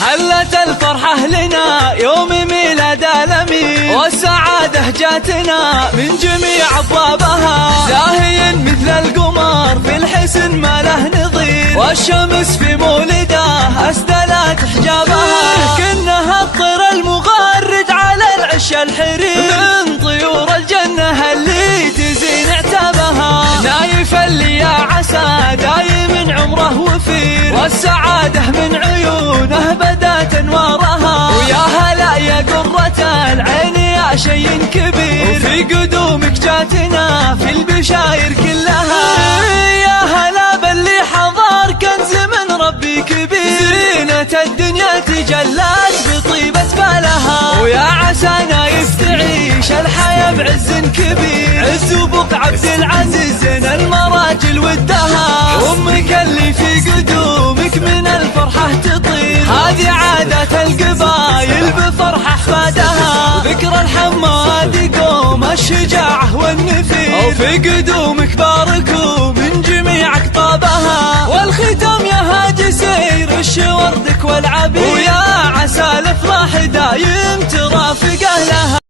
هلت الفرحة لنا يوم ميلاد الأمين، والسعادة جاتنا من جميع أبوابها، زاهي مثل القمر في الحسن ما له نظير، والشمس في مولده أسدلت حجابها، كأنها الطير المغرد على العش الحرير من طيور الجنة اللي تزين عتابها، نايف اللي يا عسى دايم عمره وفير، والسعادة من عيونه بدات انوارها، ويا هلا يا قرة العين يا شي كبير، وفي قدومك جاتنا في البشاير كلها، يا هلا باللي حضر كنز من ربي كبير، زينة الدنيا تجلت بطيبة بالها، ويا عسى نايف تعيش الحياة بعز كبير، عز وبق عبد العزيز زين المراجل ودها، أمك اللي في قدومك من الفرحة تطير، هذه عادة القبايل بفرحة أحفادها، ذكر الحماد يقوم الشجاعة والنفير، وفي قدومك باركوا من جميع أقطابها، والختام يا هاجي سير وردك والعبير، ويا عسى الأفراح دايم ترى في